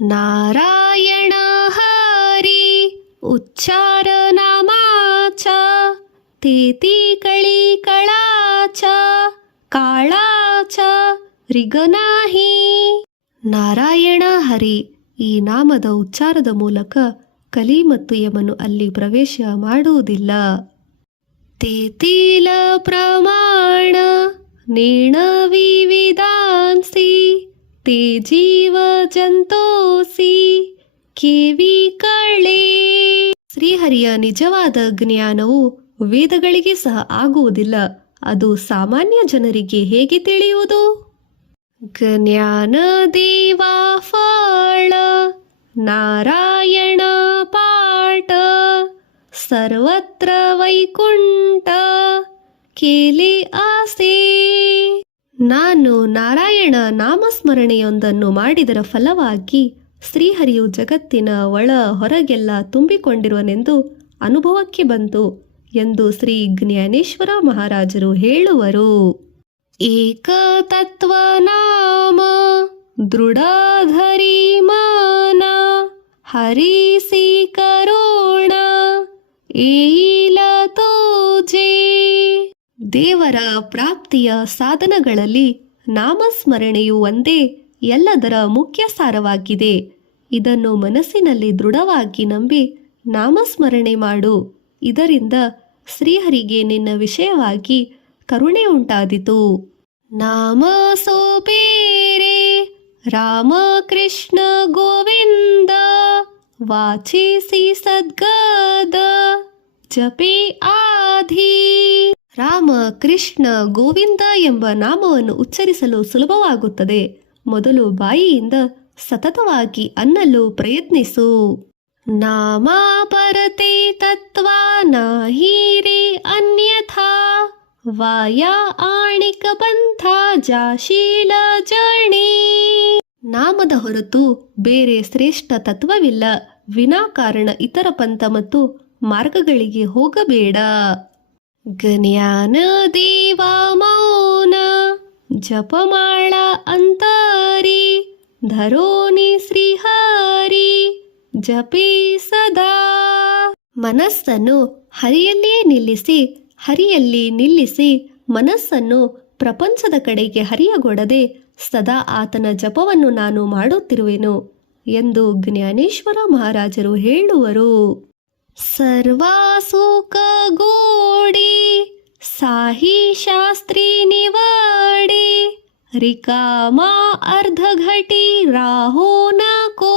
ನಾರಾಯಣ ಹರಿ ಉಚ್ಚಾರ ನಾಮಾಚ ತೇತಿ ಕಳಿ ಕಳಾಚ ಕಾಳಾಚ ರಿಗನಾಹಿ. ನಾರಾಯಣ ಹರಿ ಈ ನಾಮದ ಉಚ್ಚಾರದ ಮೂಲಕ ಕಲಿ ಮತ್ತು ಯಮನು ಅಲ್ಲಿ ಪ್ರವೇಶ ಮಾಡುವುದಿಲ್ಲ. ತೇತಿಲ ಪ್ರಮಾಣ ನೇಣ ವಿವಿಧಾಂಸಿ ತೇ ಜೀವ ಜಂತೋಸಿ ಕೇವಿ ಕಳೆ. ಶ್ರೀಹರಿಯ ನಿಜವಾದ ಜ್ಞಾನವು ವೇದಗಳಿಗೆ ಸಹ ಆಗುವುದಿಲ್ಲ. ಅದು ಸಾಮಾನ್ಯ ಜನರಿಗೆ ಹೇಗೆ ತಿಳಿಯುವುದು? ಜ್ಞಾನ ದೇವಾ ಫಳ ನಾರಾಯಣ ಪಾಠ ಸರ್ವತ್ರ ವೈಕುಂಠ ಕೇಲಿ ಆಸೆ. ನಾನು ನಾರಾಯಣ ನಾಮಸ್ಮರಣೆಯೊಂದನ್ನು ಮಾಡಿದರ ಫಲವಾಗಿ ಶ್ರೀಹರಿಯು ಜಗತ್ತಿನ ಒಳ ಹೊರಗೆಲ್ಲ ತುಂಬಿಕೊಂಡಿರುವನೆಂದು ಅನುಭವಕ್ಕೆ ಬಂತು ಎಂದು ಶ್ರೀ ಜ್ಞಾನೇಶ್ವರ ಮಹಾರಾಜರು ಹೇಳುವರು. ಏಕತತ್ವ ನಾಮ ದೃಢಧರಿ ಮಾನ ಹರಿಸಿ ಕರೋಣ ಏಲ ತೋಜೆ. ದೇವರ ಪ್ರಾಪ್ತಿಯ ಸಾಧನಗಳಲ್ಲಿ ನಾಮಸ್ಮರಣೆಯು ಒಂದೇ ಎಲ್ಲದರ ಮುಖ್ಯ ಸಾರವಾಗಿದೆ. ಇದನ್ನು ಮನಸ್ಸಿನಲ್ಲಿ ದೃಢವಾಗಿ ನಂಬಿ ನಾಮಸ್ಮರಣೆ ಮಾಡು. ಇದರಿಂದ ಶ್ರೀಹರಿಗೆ ನಿನ್ನ ವಿಷಯವಾಗಿ ಕರುಣೆ ಉಂಟಾದಿತು. ನಾಮ ಸೋಪೇರೆ ರಾಮ ಕೃಷ್ಣ ಗೋವಿಂದ ವಾಚಿಸಿ ಸದ್ಗದ ಜಪೆ ಆಧಿ. ರಾಮ ಕೃಷ್ಣ ಗೋವಿಂದ ಎಂಬ ನಾಮವನ್ನು ಉಚ್ಚರಿಸಲು ಸುಲಭವಾಗುತ್ತದೆ. ಮೊದಲು ಬಾಯಿಯಿಂದ ಸತತವಾಗಿ ಅನ್ನಲು ಪ್ರಯತ್ನಿಸು. ನಾಮ ಪರತೆ ತತ್ವ ನಾಹೀರೆ ಅನ್ಯಥಾ ವಾಯ ಆಣಿಕ ಬಂಥ ಜಾಶೀಲ ಜರ್ಣಿ. ನಾಮದ ಹೊರತು ಬೇರೆ ಶ್ರೇಷ್ಠ ತತ್ವವಿಲ್ಲ. ವಿನಾಕಾರಣ ಇತರ ಪಂಥ ಮತ್ತು ಮಾರ್ಗಗಳಿಗೆ ಹೋಗಬೇಡ. ಜ್ಞಾನ ದೇವ ಮೌನ ಜಪಮಾಳ ಅಂತರಿ ಧರೋನಿ ಶ್ರೀಹರಿ ಜಪಿ ಸದಾ. ಮನಸ್ಸನ್ನು ಹರಿಯಲ್ಲಿಯೇ ನಿಲ್ಲಿಸಿ, ಹರಿಯಲ್ಲಿ ನಿಲ್ಲಿಸಿ ಮನಸ್ಸನ್ನು ಪ್ರಪಂಚದ ಕಡೆಗೆ ಹರಿಯಗೊಡದೆ ಸದಾ ಆತನ ಜಪವನ್ನು ನಾನು ಮಾಡುತ್ತಿರುವೆನು ಎಂದು ಜ್ಞಾನೇಶ್ವರ ಮಹಾರಾಜರು ಹೇಳುವರು. ಸರ್ವಾಸುಕ ಗೋಡಿ ಸಾಹಿ ಶಾಸ್ತ್ರಿ ನಿವಾಡಿ ರಿಕಾಮಾ ಅರ್ಧ ಘಟಿ ರಾಹೋ ನಕೋ.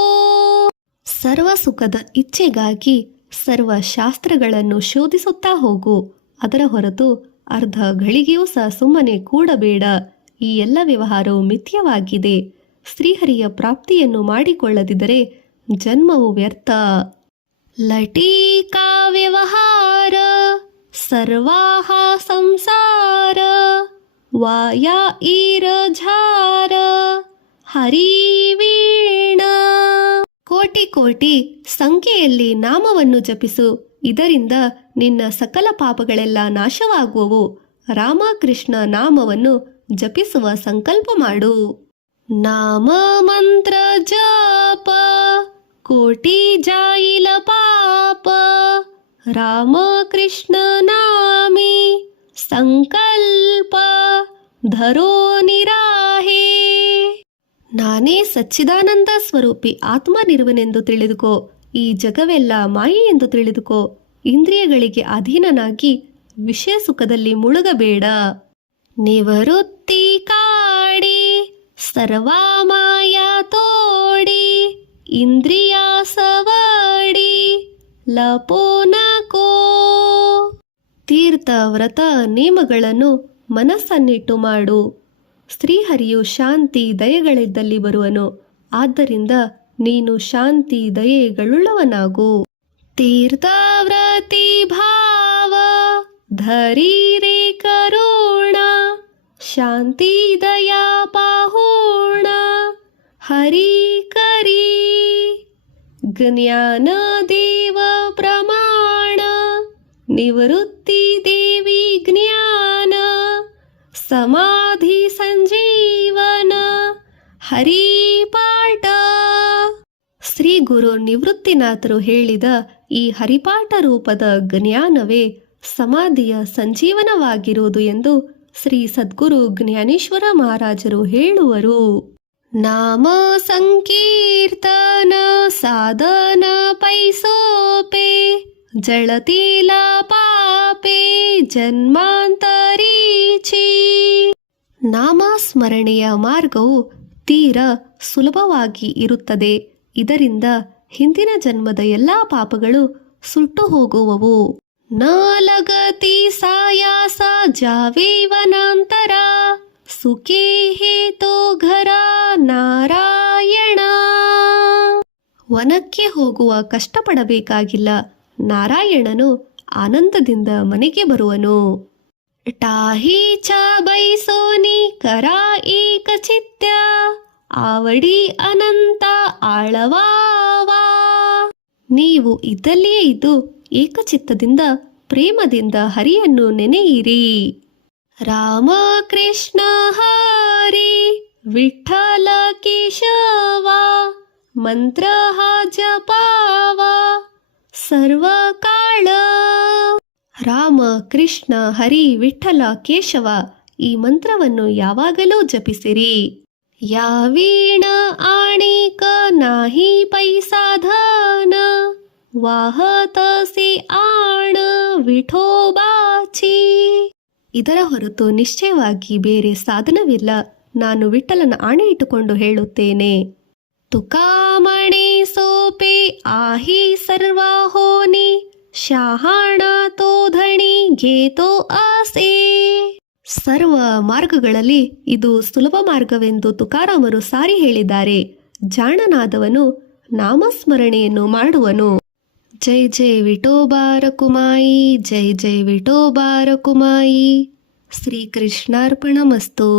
ಸರ್ವ ಸುಖದ ಇಚ್ಛೆಗಾಗಿ ಸರ್ವ ಶಾಸ್ತ್ರಗಳನ್ನು ಶೋಧಿಸುತ್ತಾ ಹೋಗು. ಅದರ ಹೊರತು ಅರ್ಧ ಘಳಿಗೆಯೂ ಸಹ ಸುಮ್ಮನೆ ಕೂಡಬೇಡ. ಈ ಎಲ್ಲ ವ್ಯವಹಾರವು ಮಿಥ್ಯವಾಗಿದೆ. ಶ್ರೀಹರಿಯ ಪ್ರಾಪ್ತಿಯನ್ನು ಮಾಡಿಕೊಳ್ಳದಿದ್ದರೆ ಜನ್ಮವು ವ್ಯರ್ಥ. ಲಟೀಕಾ ವ್ಯವಹಾರ ಸರ್ವಾಹ ಸಂಸಾರ ವಾಯಾ ಈರಝಾರ ಹರಿವೀಣ. ಕೋಟಿ ಕೋಟಿ ಸಂಖ್ಯೆಯಲ್ಲಿ ನಾಮವನ್ನು ಜಪಿಸು, ಇದರಿಂದ ನಿನ್ನ ಸಕಲ ಪಾಪಗಳೆಲ್ಲ ನಾಶವಾಗುವವು. ರಾಮಕೃಷ್ಣ ನಾಮವನ್ನು ಜಪಿಸುವ ಸಂಕಲ್ಪ ಮಾಡು. ನಾಮ ಮಂತ್ರ ಜಪ ಕೋಟಿ ಜಾಯಿಲ ಪಾಪ ರಾಮಕೃಷ್ಣ ನಾಮಿ ಸಂಕಲ್ಪ ಧರೋ ನಿರಾಹೇ. ನಾನೇ ಸಚ್ಚಿದಾನಂದ ಸ್ವರೂಪಿ ಆತ್ಮನಿರುವನೆಂದು ತಿಳಿದುಕೋ. ಈ ಜಗವೆಲ್ಲ ಮಾಯೆ ಎಂದು ತಿಳಿದುಕೋ. ಇಂದ್ರಿಯಗಳಿಗೆ ಅಧೀನನಾಗಿ ವಿಷಯ ಸುಖದಲ್ಲಿ ಮುಳುಗಬೇಡ. ನಿವೃತ್ತಿ ಕಾಡಿ ಸರ್ವಾ ಮಾಯಾ ತೋಡಿ ಇಂದ್ರಿಯ ಸವಡಿ ಲಪೋನಕೋ. ತೀರ್ಥ ವ್ರತ ನೇಮಗಳನ್ನು ಮನಸ್ಸನ್ನಿಟ್ಟು ಮಾಡು. ಶ್ರೀಹರಿಯು ಶಾಂತಿ ದಯೆಗಳಿದ್ದಲ್ಲಿ ಬರುವನು. ಆದ್ದರಿಂದ ನೀನು ಶಾಂತಿ ದಯೆಗಳುಳ್ಳವನಾಗು. ತೀರ್ಥವ್ರತಿ ಭಾವ ಧರೀರೆ ಕರುಣ ಶಾಂತಿ ದಯಾ ಪಾಹುಣ ಹರಿ ಕರಿ. ಜ್ಞಾನ ದೇವ ಪ್ರಮಾಣ ನಿವೃತ್ತಿ ದೇವಿ ಜ್ಞಾನ ಸಮಾಧಿ ಸಂಜೀವನ ಹರಿ ಪಾಠ. ಶ್ರೀ ಗುರು ನಿವೃತ್ತಿನಾಥರು ಹೇಳಿದ ಈ ಹರಿಪಾಠ ರೂಪದ ಜ್ಞಾನವೇ ಸಮಾಧಿಯ ಸಂಜೀವನವಾಗಿರುವುದು ಎಂದು ಶ್ರೀ ಸದ್ಗುರು ಜ್ಞಾನೇಶ್ವರ ಮಹಾರಾಜರು ಹೇಳುವರು. ನಾಮ ಸಂಕೀರ್ತನ ಸಾಧನ ಪೈಸೋಪೆ ಜಳತೀಲ ಪಾಪೆ ಜನ್ಮಾಂತರೀಚಿ. ನಾಮಸ್ಮರಣೆಯ ಮಾರ್ಗವು ತೀರಾ ಸುಲಭವಾಗಿ ಇರುತ್ತದೆ. ಇದರಿಂದ ಹಿಂದಿನ ಜನ್ಮದ ಎಲ್ಲಾ ಪಾಪಗಳು ಸುಟ್ಟು ಹೋಗುವವು. ನ ಲಗತಿ ಸಾಯಾಸ ಜಾವೇವನಾಂತರ ಸುಖೇ ಹೇತೋ ಘರ ನಾರಾಯಣ. ವನಕ್ಕೆ ಹೋಗುವ ಕಷ್ಟಪಡಬೇಕಾಗಿಲ್ಲ. ನಾರಾಯಣನು ಆನಂದದಿಂದ ಮನೆಗೆ ಬರುವನು. ಟಾಹಿ ಚ ಬೈಸೋನಿ ಕರ ಏಕ ಚಿತ್ಯ ಆವಡಿ ಅನಂತ ಆಳವಾವಾ. ನೀವು ಇದ್ದಲ್ಲಿಯೇ ಇದ್ದು ಏಕಚಿತ್ತದಿಂದ ಪ್ರೇಮದಿಂದ ಹರಿಯನ್ನು ನೆನೆಯಿರಿ. ರಾಮ ಕೃಷ್ಣ ಹರಿ ವಿಠಲ ಕೇಶವ ಮಂತ್ರ ಜಪಾವ ಸರ್ವಕಾಳ. ರಾಮ ಕೃಷ್ಣ ಹರಿ ವಿಠಲ ಕೇಶವ ಈ ಮಂತ್ರವನ್ನು ಯಾವಾಗಲೂ ಜಪಿಸಿರಿ. ಯಾವೀಣ ಆಣಿಕ ನಾಹಿ ಪೈಸಾಧನ ವಾಹತಸಿ ಆಣ ವಿಠೋಬಾಚಿ. ಇದರ ಹೊರತು ನಿಶ್ಚಯವಾಗಿ ಬೇರೆ ಸಾಧನವಿಲ್ಲ. ನಾನು ವಿಠಲನ ಆಣೆ ಇಟ್ಟುಕೊಂಡು ಹೇಳುತ್ತೇನೆ. ತುಕಾಮಣಿ ಸೋಪೆ ಆಹಿ ಸರ್ವಾ ಹೋನಿ ಶಾಹಾಣ ತೋಧಣಿ ಘೇತೋ ಆಸೆ. ಸರ್ವ ಮಾರ್ಗಗಳಲ್ಲಿ ಇದು ಸುಲಭ ಮಾರ್ಗವೆಂದು ತುಕಾರಾಮರು ಸಾರಿ ಹೇಳಿದ್ದಾರೆ. ಜಾಣನಾದವನು ನಾಮಸ್ಮರಣೆಯನ್ನು ಮಾಡುವನು. ಜೈ ಜೈ ವಿಠೋಬಾರ ಕುಮಾಯಿ, ಜೈ ಜೈ ವಿಠೋಬಾರ ಕುಮಾಯಿ. ಶ್ರೀಕೃಷ್ಣಾರ್ಪಣಮಸ್ತು.